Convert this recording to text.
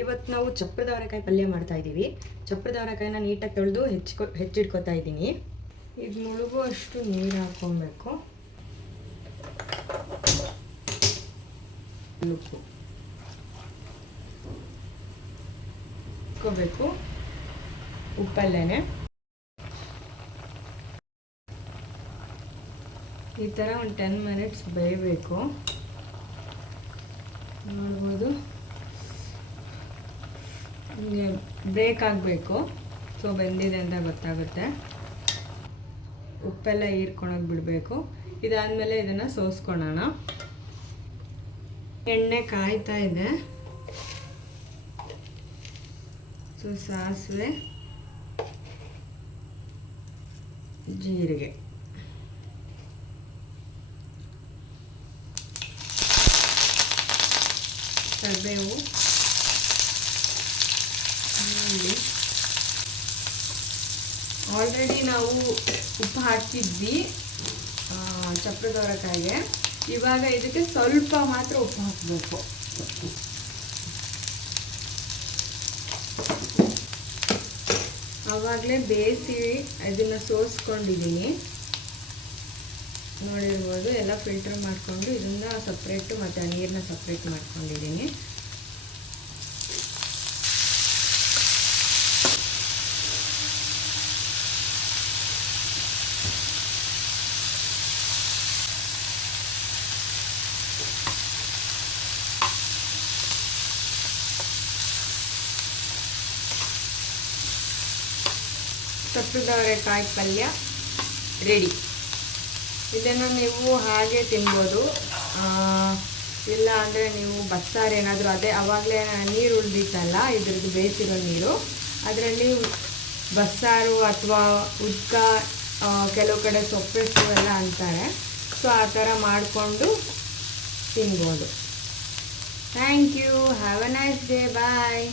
ಇವತ್ತು ನಾವು ಚಪ್ರದ ಅವರೆಕಾಯಿ ಪಲ್ಯ ಮಾಡ್ತಾ ಇದ್ದೀವಿ. ಚಪ್ರದ ಅವರೆಕಾಯಿನ ನೀಟಾಗಿ ತೊಳೆದು ಹೆಚ್ಚಿಟ್ಕೊತಾ ಇದ್ದೀನಿ. ಇದು ಮುಳುಗುವಷ್ಟು ನೀರು ಹಾಕ್ಕೊಬೇಕು. ಉಪ್ಪು ಹಾಕ್ಕೋಬೇಕು, ಉಪ್ಪಲ್ಲೇನೆ ಈ ಥರ ಒಂದು 10 ಮಿನಿಟ್ಸ್ ಬೇಯಬೇಕು. ನೋಡ್ಬೋದು ಹಿಂಗೆ ಬ್ರೇಕ್ ಆಗಬೇಕು. ಸೊ ಬೆಂದಿದೆ ಅಂತ ಗೊತ್ತಾಗುತ್ತೆ. ಉಪ್ಪೆಲ್ಲ ಹೀರ್ಕೊಳಕ್ಕೆ ಬಿಡಬೇಕು. ಇದಾದಮೇಲೆ ಇದನ್ನು ಸೋಸ್ಕೊಳ್ಳೋಣ. ಎಣ್ಣೆ ಕಾಯ್ತಾ ಇದೆ. ಸೊ ಸಾಸಿವೆ, ಜೀರಿಗೆ, ಕರಿಬೇವು, ಆಲ್ರೆಡಿ ನಾವು ಉಪ್ಪು ಹಾಕಿದ್ವಿ ಚಪ್ರದ ಅವರೆಕಾಯಿಗೆ. ಇವಾಗ ಇದಕ್ಕೆ ಸ್ವಲ್ಪ ಮಾತ್ರ ಉಪ್ಪು ಹಾಕಬೇಕು. ಆವಾಗಲೇ ಬೇಯಿಸಿ ಇದನ್ನು ಸೋಸ್ಕೊಂಡಿದ್ದೀನಿ. ನೋಡಿರ್ಬೋದು, ಎಲ್ಲ ಫಿಲ್ಟರ್ ಮಾಡಿಕೊಂಡು ಇದನ್ನು ಸಪ್ರೇಟು ಮತ್ತು ನೀರನ್ನ ಸಪ್ರೇಟ್ ಮಾಡ್ಕೊಂಡಿದ್ದೀನಿ. ಚಪ್ರದ ಅವರೆಕಾಯಿ ಪಲ್ಯ ರೆಡಿ. ಇದನ್ನು ನೀವು ಹಾಗೆ ತಿನ್ಬೋದು, ಇಲ್ಲ ಅಂದರೆ ನೀವು ಬಸ್ಸಾರು ಏನಾದರೂ ಅದೇ ಆವಾಗಲೇ ನೀರು ಉಳಿದಿತ್ತಲ್ಲ ಇದ್ರದ್ದು ಬೇಯಿಸಿರೋ ನೀರು, ಅದರಲ್ಲಿ ಬಸ್ಸಾರು ಅಥವಾ ಉದ್ಕ, ಕೆಲವು ಕಡೆ ಸೊಪ್ಪೆಸು ಎಲ್ಲ ಅಂತಾರೆ. ಸೊ ಆ ಥರ ಮಾಡಿಕೊಂಡು ತಿನ್ಬೋದು. Thank you. Have a nice day. Bye.